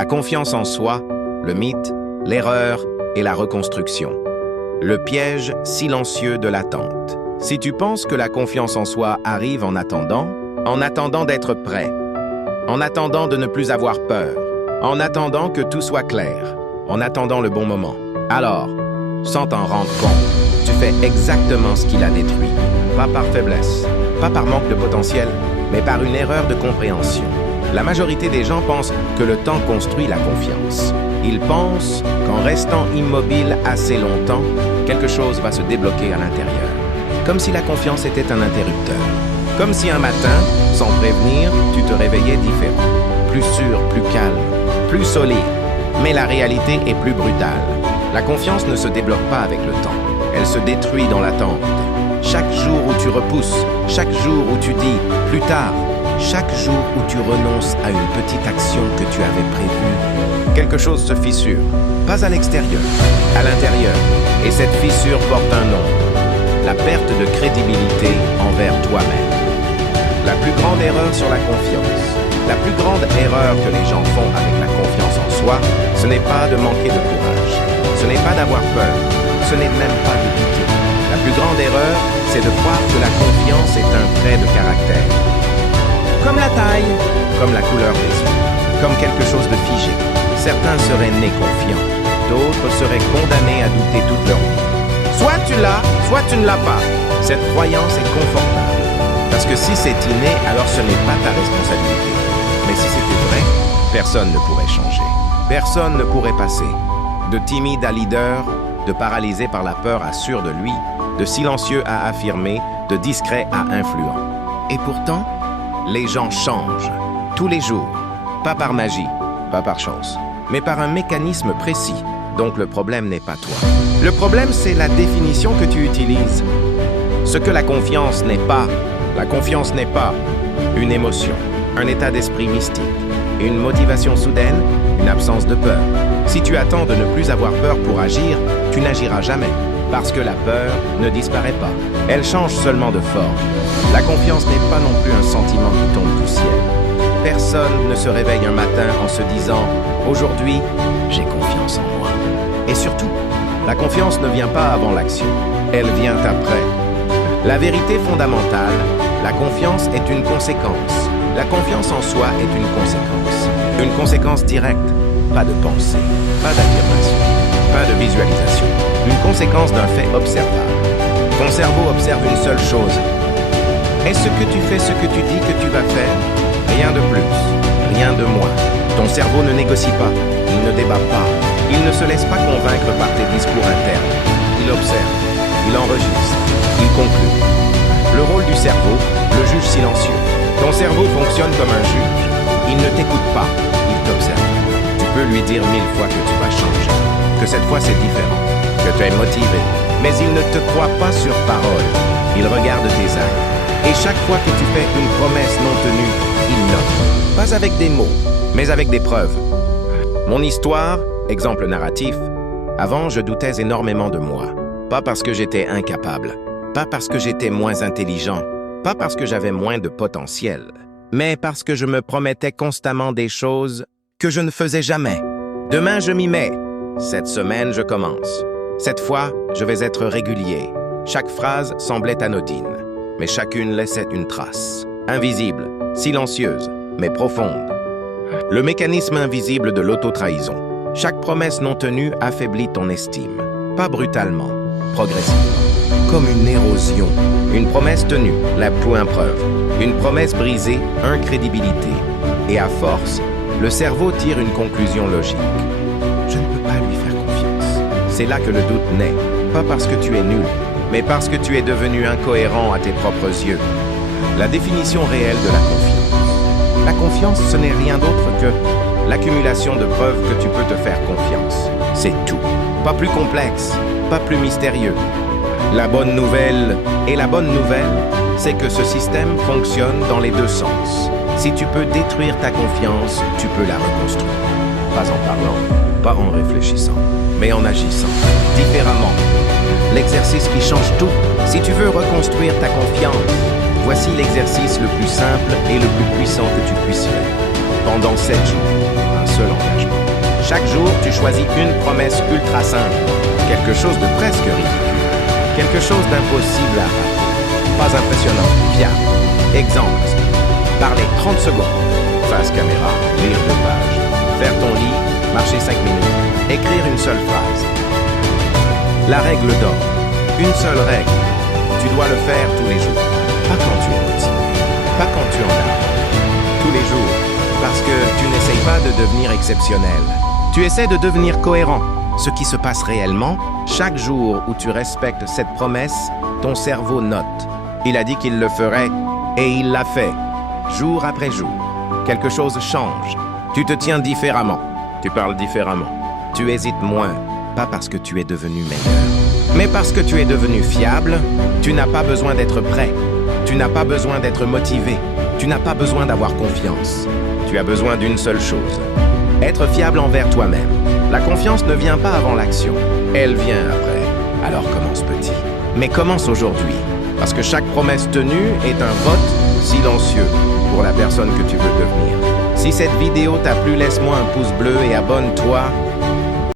La confiance en soi, le mythe, l'erreur et la reconstruction. Le piège silencieux de l'attente. Si tu penses que la confiance en soi arrive en attendant d'être prêt, en attendant de ne plus avoir peur, en attendant que tout soit clair, en attendant le bon moment, alors, sans t'en rendre compte, tu fais exactement ce qui l'a détruit. Pas par faiblesse, pas par manque de potentiel, mais par une erreur de compréhension. La majorité des gens pensent que le temps construit la confiance. Ils pensent qu'en restant immobile assez longtemps, quelque chose va se débloquer à l'intérieur. Comme si la confiance était un interrupteur. Comme si un matin, sans prévenir, tu te réveillais différent. Plus sûr, plus calme, plus solide. Mais la réalité est plus brutale. La confiance ne se débloque pas avec le temps. Elle se détruit dans l'attente. Chaque jour où tu repousses, chaque jour où tu dis « plus tard », chaque jour où tu renonces à une petite action que tu avais prévue, quelque chose se fissure. Pas à l'extérieur, à l'intérieur. Et cette fissure porte un nom. La perte de crédibilité envers toi-même. La plus grande erreur sur la confiance, la plus grande erreur que les gens font avec la confiance en soi, ce n'est pas de manquer de courage. Ce n'est pas d'avoir peur. Ce n'est même pas de douter. La plus grande erreur, c'est de croire que la confiance est un trait de caractère. Comme la taille, comme la couleur des yeux, comme quelque chose de figé. Certains seraient nés confiants, d'autres seraient condamnés à douter toute leur vie. Soit tu l'as, soit tu ne l'as pas. Cette croyance est confortable. Parce que si c'est inné, alors ce n'est pas ta responsabilité. Mais si c'était vrai, personne ne pourrait changer. Personne ne pourrait passer. De timide à leader, de paralysé par la peur à sûr de lui, de silencieux à affirmé, de discret à influent. Et pourtant, les gens changent, tous les jours, pas par magie, pas par chance, mais par un mécanisme précis. Donc le problème n'est pas toi. Le problème, c'est la définition que tu utilises. Ce que la confiance n'est pas une émotion, un état d'esprit mystique, une motivation soudaine, une absence de peur. Si tu attends de ne plus avoir peur pour agir, tu n'agiras jamais. Parce que la peur ne disparaît pas. Elle change seulement de forme. La confiance n'est pas non plus un sentiment qui tombe du ciel. Personne ne se réveille un matin en se disant « Aujourd'hui, j'ai confiance en moi ». Et surtout, la confiance ne vient pas avant l'action. Elle vient après. La vérité fondamentale, la confiance est une conséquence. La confiance en soi est une conséquence. Une conséquence directe. Pas de pensée, pas d'affirmation, pas de visualisation. Une conséquence d'un fait observable. Ton cerveau observe une seule chose. Est-ce que tu fais ce que tu dis que tu vas faire? Rien de plus, rien de moins. Ton cerveau ne négocie pas, il ne débat pas, il ne se laisse pas convaincre par tes discours internes. Il observe, il enregistre, il conclut. Le rôle du cerveau, le juge silencieux. Ton cerveau fonctionne comme un juge. Il ne t'écoute pas, il t'observe. Tu peux lui dire 1000 fois que tu vas changer, que cette fois c'est différent, que tu es motivé, mais il ne te croit pas sur parole. Il regarde tes actes. Et chaque fois que tu fais une promesse non tenue, il note. Pas avec des mots, mais avec des preuves. Mon histoire, exemple narratif, avant je doutais énormément de moi. Pas parce que j'étais incapable, pas parce que j'étais moins intelligent, pas parce que j'avais moins de potentiel, mais parce que je me promettais constamment des choses que je ne faisais jamais. Demain, je m'y mets. Cette semaine, je commence. Cette fois, je vais être régulier. Chaque phrase semblait anodine, mais chacune laissait une trace. Invisible, silencieuse, mais profonde. Le mécanisme invisible de l'auto-trahison. Chaque promesse non tenue affaiblit ton estime. Pas brutalement, progressivement. Comme une érosion. Une promesse tenue, la point preuve. Une promesse brisée, incrédibilité. Et à force, le cerveau tire une conclusion logique. Je ne peux pas lui faire confiance. C'est là que le doute naît. Pas parce que tu es nul, mais parce que tu es devenu incohérent à tes propres yeux. La définition réelle de la confiance. La confiance, ce n'est rien d'autre que l'accumulation de preuves que tu peux te faire confiance. C'est tout. Pas plus complexe, pas plus mystérieux. La bonne nouvelle, c'est que ce système fonctionne dans les deux sens. Si tu peux détruire ta confiance, tu peux la reconstruire. Pas en parlant, pas en réfléchissant, mais en agissant différemment. L'exercice qui change tout. Si tu veux reconstruire ta confiance, voici l'exercice le plus simple et le plus puissant que tu puisses faire. Pendant 7 jours, un seul engagement. Chaque jour, tu choisis une promesse ultra simple. Quelque chose de presque ridicule. Quelque chose d'impossible à rater. Pas impressionnant, fiable. Exemple. Parler 30 secondes. Face caméra, lire 2 pages. Faire ton lit, marcher 5 minutes. Écrire une seule phrase. La règle d'or. Une seule règle. Tu dois le faire tous les jours. Pas quand tu es motivé. Pas quand tu en as. Tous les jours. Parce que tu n'essayes pas de devenir exceptionnel. Tu essaies de devenir cohérent. Ce qui se passe réellement, chaque jour où tu respectes cette promesse, ton cerveau note. Il a dit qu'il le ferait, et il l'a fait. Jour après jour. Quelque chose change. Tu te tiens différemment. Tu parles différemment. Tu hésites moins. Pas parce que tu es devenu meilleur, mais parce que tu es devenu fiable. Tu n'as pas besoin d'être prêt. Tu n'as pas besoin d'être motivé. Tu n'as pas besoin d'avoir confiance. Tu as besoin d'une seule chose. Être fiable envers toi-même. La confiance ne vient pas avant l'action. Elle vient après. Alors commence petit. Mais commence aujourd'hui. Parce que chaque promesse tenue est un vote silencieux pour la personne que tu veux devenir. Si cette vidéo t'a plu, laisse-moi un pouce bleu et abonne-toi